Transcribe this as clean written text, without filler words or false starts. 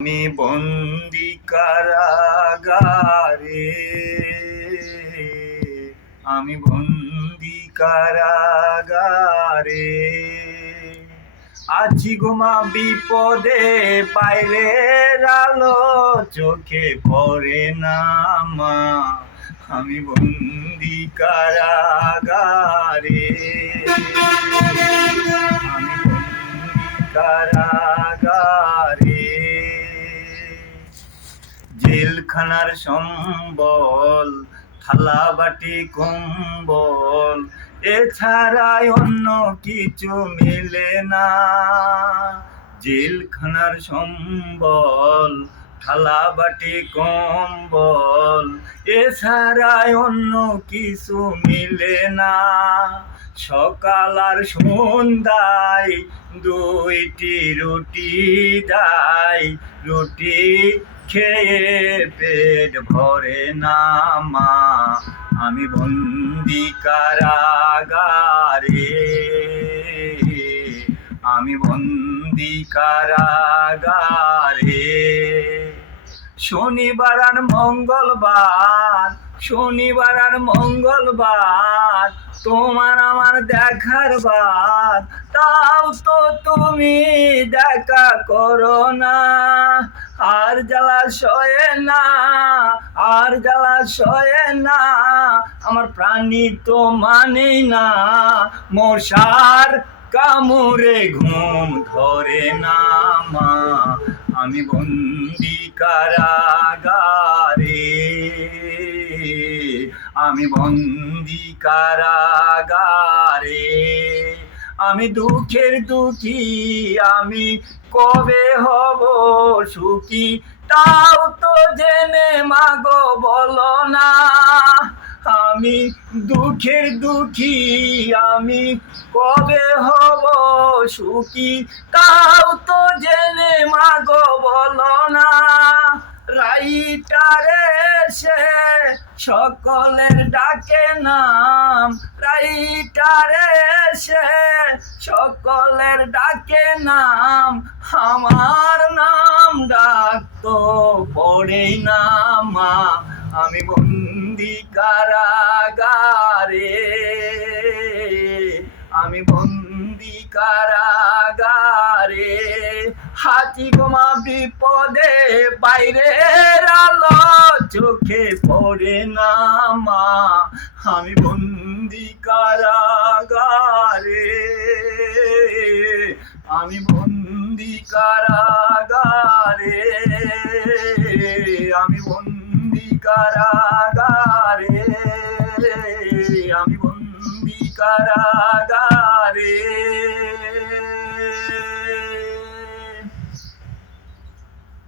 আমি বন্দি কারাগারে, আমি বন্দি কারাগারে আছি গোমা বিপদে, বাইরের আলো চোখে পড়ে না মা। আমি বন্দি কারাগারে, আমি বন্দি কারাগারে। জেলখানার সম্বল, থালা বাটি কম্বল, এছাড়াই অন্য কিছু মেলে না। জেলখানার সম্বল, থালা বাটি কম্বল, এছাড়াই অন্য কিছু মিলে না। সকাল আর সন্ধ্যায় দুইটি রুটি দেয়, রুটি খেয়ে পেট ভরে না মা। আমি বন্দি কারাগারে, আমি বন্দি কারাগারে। শনিবার আর মঙ্গলবার, শনিবার আর মঙ্গলবার তোমার আমার দেখার বার, তাও তো তুমি দেখা করো না। আর জ্বালা সয়ে না, আর জ্বালা সয়ে না, আমার প্রাণী তো মানেই না। মশার কামড়ে ঘুম ধরে না মা। আমি বন্দি কারাগারে, আমি বন্দি কারাগারে। আমি দুঃখের দুঃখী, আমি কবে হব সুখী, তাও তো জেনে মাগো বলো না। আমি দুঃখের দুঃখী, আমি কবে হব সুখী, তাও তো জেনে মাগো বলো না। রাইটারে সে সকলের ডাকে নাম, রাইটারে সে সকলের ডাকে নাম, আমার নাম ডাকতো পড়েই না মা। আমি বন্দি কারাগারে, আমি বন্দি কারাগারে। হাতি গোমা বিপদে, বাইরের আলো চোখে পড়ে না মা। আমি বন্দি কারাগারে, আমি বন্দি কারাগারে, আমি বন্দি কারাগারে, আমি বন্দি কারাগারে।